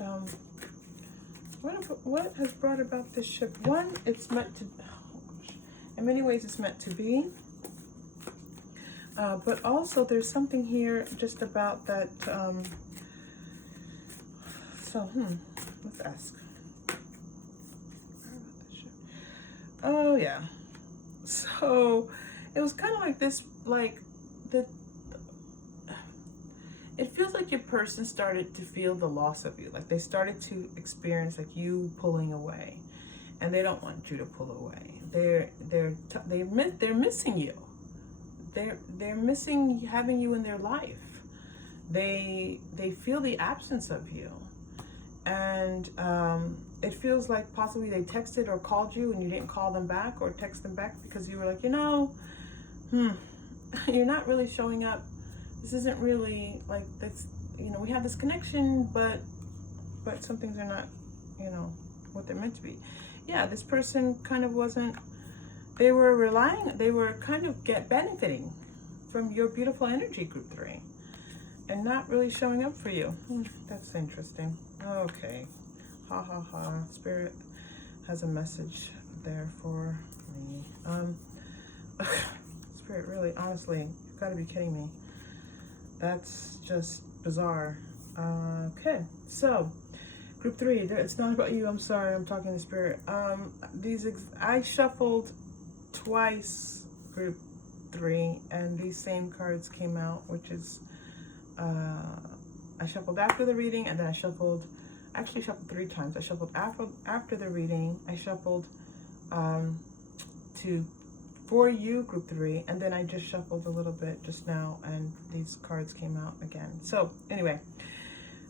what has brought about this shift? One, it's meant to. Oh gosh, in many ways, it's meant to be. But also, there's something here just about that. Let's ask. Oh yeah. So it was kind of like this, like it feels like your person started to feel the loss of you. Like they started to experience like you pulling away, and they don't want you to pull away. They're missing you. They're missing having you in their life. They feel the absence of you, and it feels like possibly they texted or called you and you didn't call them back or text them back because you were like, you're not really showing up. This isn't really like this, we have this connection, but some things are not, what they're meant to be. Yeah, this person kind of wasn't, they were kind of benefiting from your beautiful energy, group 3, and not really showing up for you. That's interesting. Okay. Ha ha ha. Spirit has a message there for me. Spirit, really, honestly, you've got to be kidding me. That's just bizarre. Okay, so group 3. It's not about you. I'm sorry. I'm talking to spirit. I shuffled twice, group 3, and these same cards came out, which is I shuffled after the reading, and then I shuffled 3 times. I shuffled after the reading. I shuffled for you, group 3, and then I just shuffled a little bit just now, and these cards came out again. So anyway,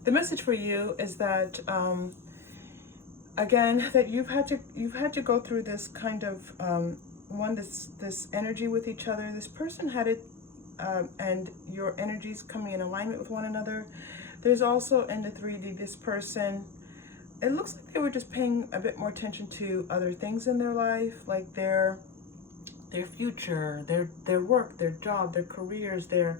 the message for you is that again, that you've had to go through this kind of this energy with each other. This person had it, and your energies coming in alignment with one another. There's also in the 3D, this person, it looks like they were just paying a bit more attention to other things in their life, like their future, their work, their job, their careers, their,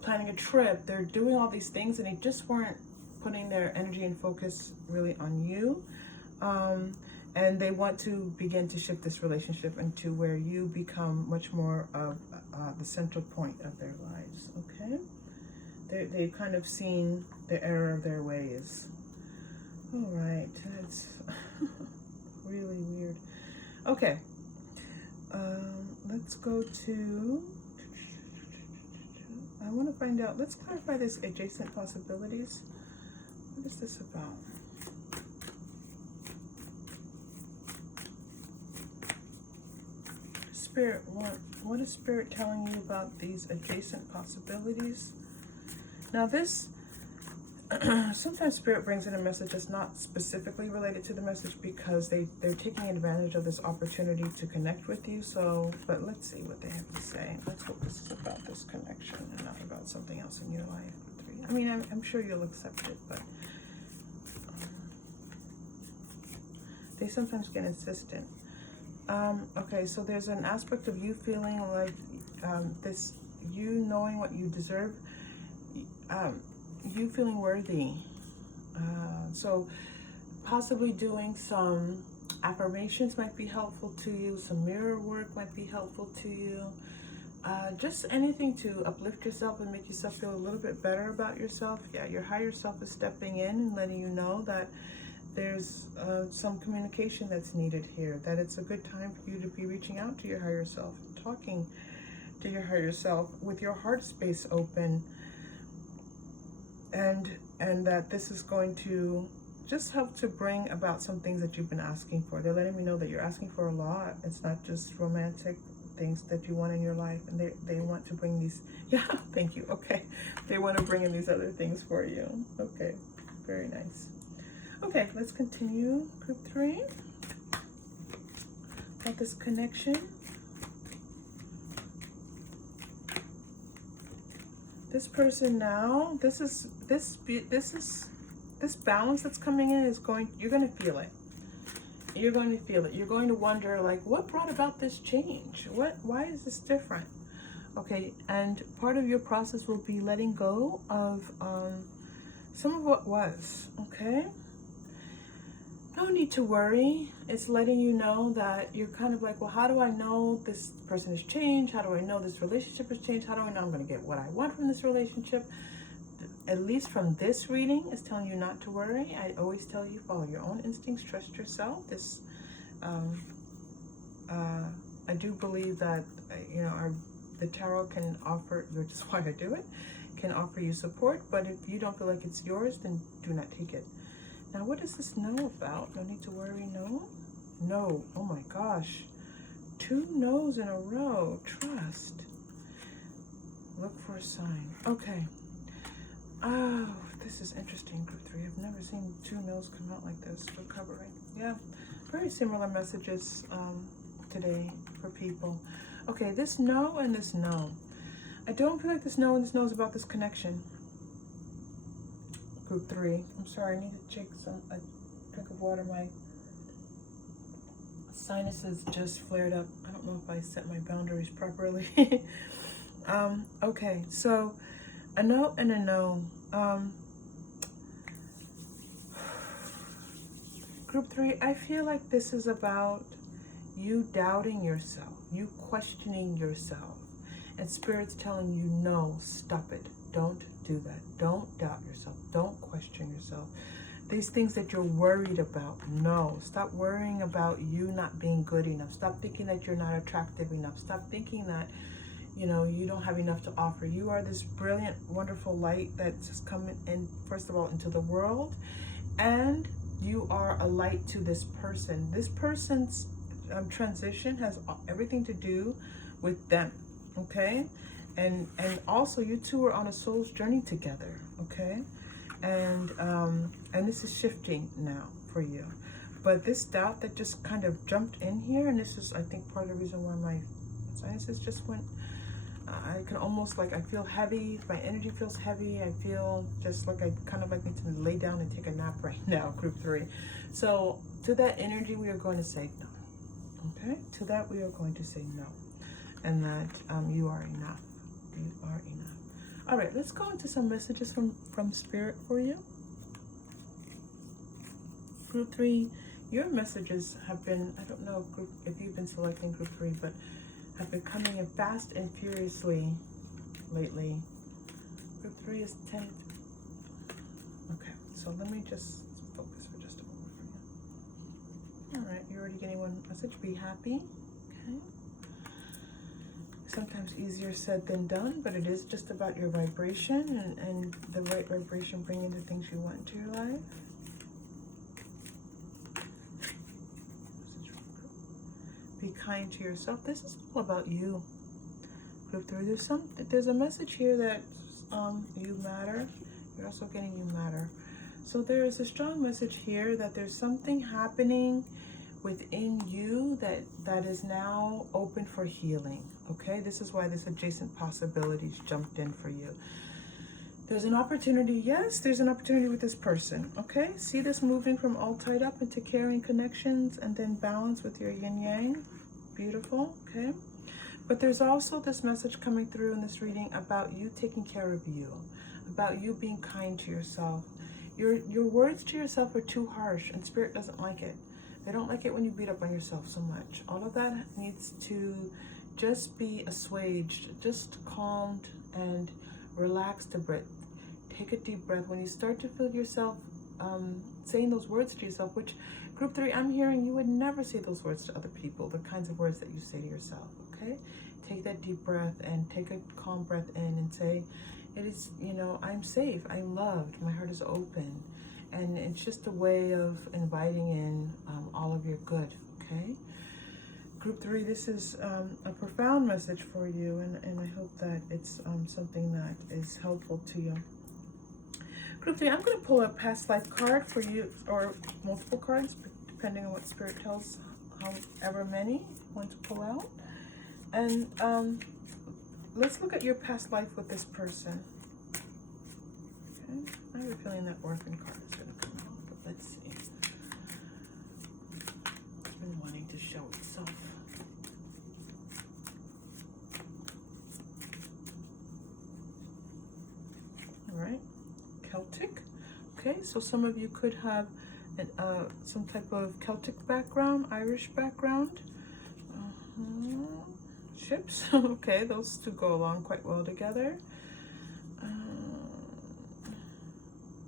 planning a trip. They're doing all these things, and they just weren't putting their energy and focus really on you. And they want to begin to shift this relationship into where you become much more of the central point of their lives, okay? They've kind of seen the error of their ways. All right, that's really weird. Okay, let's go to, I want to find out, let's clarify this adjacent possibilities. What is this about? Spirit, what is Spirit telling you about these adjacent possibilities? Now this, sometimes Spirit brings in a message that's not specifically related to the message because they're taking advantage of this opportunity to connect with you. So, but let's see what they have to say. Let's hope this is about this connection and not about something else in your life. I mean, I'm sure you'll accept it, but they sometimes get insistent. Okay, so there's an aspect of you feeling like you knowing what you deserve, you feeling worthy. So possibly doing some affirmations might be helpful to you, some mirror work might be helpful to you. Just anything to uplift yourself and make yourself feel a little bit better about yourself. Yeah, your higher self is stepping in and letting you know that there's some communication that's needed here, that it's a good time for you to be reaching out to your higher self, talking to your higher self with your heart space open, and that this is going to just help to bring about some things that you've been asking for. They're letting me know that you're asking for a lot. It's not just romantic things that you want in your life, and they want to bring these, yeah, thank you, okay. They want to bring in these other things for you. Okay, very nice. Okay, let's continue, group 3. About this connection. This person now, this balance that's coming in is you're going to feel it. You're going to feel it. You're going to wonder, like, what brought about this change? Why is this different? Okay, and part of your process will be letting go of some of what was, okay? No need to worry. It's letting you know that you're kind of like, well, how do I know this person has changed? How do I know this relationship has changed? How do I know I'm going to get what I want from this relationship? At least from this reading, is telling you not to worry. I always tell you, follow your own instincts, trust yourself. This, I do believe that, you know, the tarot can offer, which is why I do it, can offer you support. But if you don't feel like it's yours, then do not take it. Now, what does this know about? No need to worry, no? No, oh my gosh. 2 no's in a row, trust. Look for a sign, okay. Oh, this is interesting, group 3. I've never seen 2 no's come out like this, recovering. Yeah, very similar messages today for people. Okay, this no and this no. I don't feel like this no and this no is about this connection. Group 3. I'm sorry, I need to take a drink of water. My sinuses just flared up. I don't know if I set my boundaries properly. Okay, so a no and a no. Group 3, I feel like this is about you doubting yourself, you questioning yourself, and Spirit's telling you, no, stop it. Don't do that. Don't doubt yourself. Don't question yourself. These things that you're worried about, no. Stop worrying about you not being good enough. Stop thinking that you're not attractive enough. Stop thinking that, you know, you don't have enough to offer. You are this brilliant, wonderful light that's just coming in, first of all, into the world. And you are a light to this person. This person's transition has everything to do with them, okay? And also, you two are on a soul's journey together, okay? And this is shifting now for you. But this doubt that just kind of jumped in here, and this is, I think, part of the reason why my sinuses just went, I can almost, like, I feel heavy, my energy feels heavy, I feel just like I kind of like need to lay down and take a nap right now, group 3. So to that energy, we are going to say no, okay? To that, we are going to say no, and that you are enough. You are enough. All right, let's go into some messages from Spirit for you. Group 3, your messages have been, I don't know if you've been selecting group 3, but have been coming in fast and furiously lately. Group 3 is 10. Okay, so let me just focus for just a moment for you. All right, you're already getting one message. Be happy. Okay. Sometimes easier said than done, but it is just about your vibration and the right vibration bringing the things you want into your life. Be kind to yourself. This is all about you. Group 3, there's a message here that you matter. You're also getting you matter. So there is a strong message here that there's something happening within you that is now open for healing. Okay, this is why this adjacent possibilities jumped in for you. There's an opportunity. Yes, there's an opportunity with this person. Okay, see this moving from all tied up into caring connections and then balance with your yin yang. Beautiful. Okay, but there's also this message coming through in this reading about you taking care of you, about you being kind to yourself. Your words to yourself are too harsh, and Spirit doesn't like it. They don't like it when you beat up on yourself so much. All of that needs to just be assuaged, just calmed and relaxed a bit. Take a deep breath. When you start to feel yourself saying those words to yourself, which group 3, I'm hearing you would never say those words to other people, the kinds of words that you say to yourself, okay? take that deep breath and take a calm breath in and say, it is, you know, I'm safe, I'm loved, my heart is open. And it's just a way of inviting in all of your good, okay? Group 3, this is a profound message for you, and I hope that it's something that is helpful to you. Group 3, I'm going to pull a past life card for you, or multiple cards, depending on what Spirit tells, however many you want to pull out. And let's look at your past life with this person. Okay. I have a feeling that orphan card is going to come out, but let's see. It's been wanting to show itself. All right. Celtic. Okay, so some of you could have some type of Celtic background, Irish background. Ships. Okay, those two go along quite well together.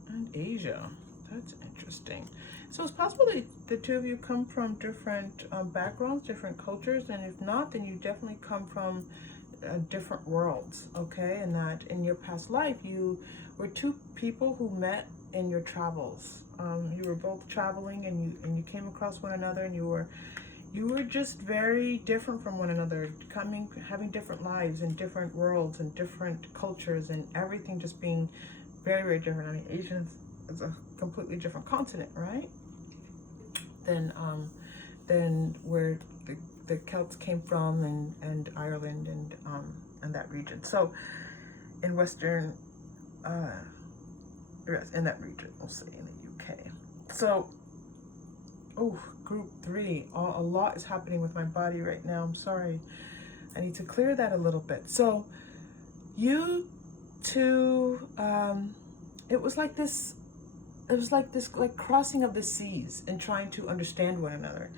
And Asia. That's interesting. So it's possible that the two of you come from different backgrounds, different cultures, and if not, then you definitely come from different worlds, okay? And that in your past life, you were two people who met in your travels. You were both traveling, and you came across one another, and you were just very different from one another, having different lives in different worlds and different cultures, and everything just being very, very different. I mean, Asia is a completely different continent, right? Than where the Celts came from, and Ireland and that region. So in Western, in that region, we'll say in the UK. So, oh, group 3, a lot is happening with my body right now. I'm sorry. I need to clear that a little bit. So you two, it was like this crossing of the seas and trying to understand one another.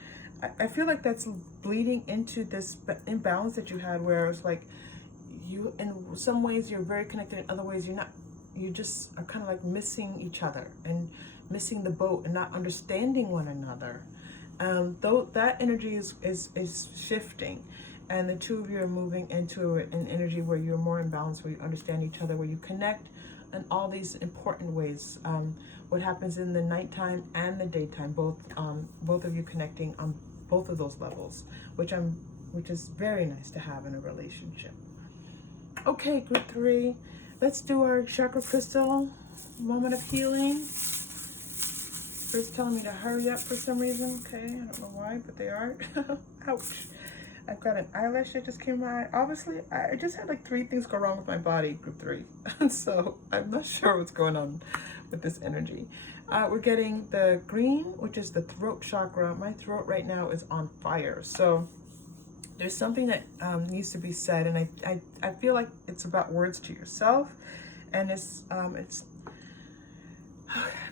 I feel like that's bleeding into this imbalance that you had, where it's like you, in some ways you're very connected, in other ways you're not. You just are kind of like missing each other and missing the boat and not understanding one another. Though that energy is shifting, and the two of you are moving into an energy where you're more in balance, where you understand each other, where you connect in all these important ways. What happens in the nighttime and the daytime, both of you connecting on both of those levels, which is very nice to have in a relationship. Okay, group 3, let's do our chakra crystal moment of healing. Spirit's telling me to hurry up for some reason. Okay, I don't know why, but they are. Ouch. I've got an eyelash that just came out. Obviously, I just had like 3 things go wrong with my body, group 3. So I'm not sure what's going on with this energy. We're getting the green, which is the throat chakra. My throat right now is on fire. So there's something that needs to be said, and I feel like it's about words to yourself, and I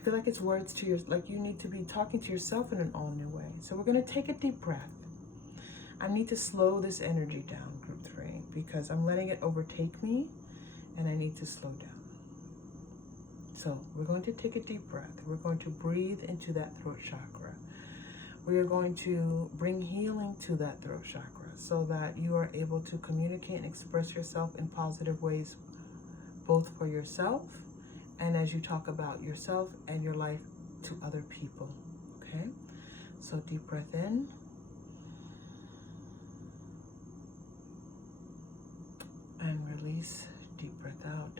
feel like it's words to like you need to be talking to yourself in an all new way. So we're going to take a deep breath. I need to slow this energy down, group 3, because I'm letting it overtake me, and I need to slow down. So we're going to take a deep breath. We're going to breathe into that throat chakra. We are going to bring healing to that throat chakra so that you are able to communicate and express yourself in positive ways, both for yourself and as you talk about yourself and your life to other people, okay? So deep breath in. And release, deep breath out.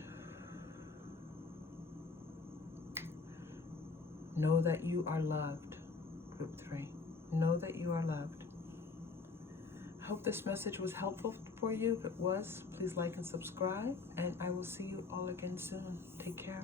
Know that you are loved, group 3. Know that you are loved. I hope this message was helpful for you. If it was, please like and subscribe, and I will see you all again soon. Take care.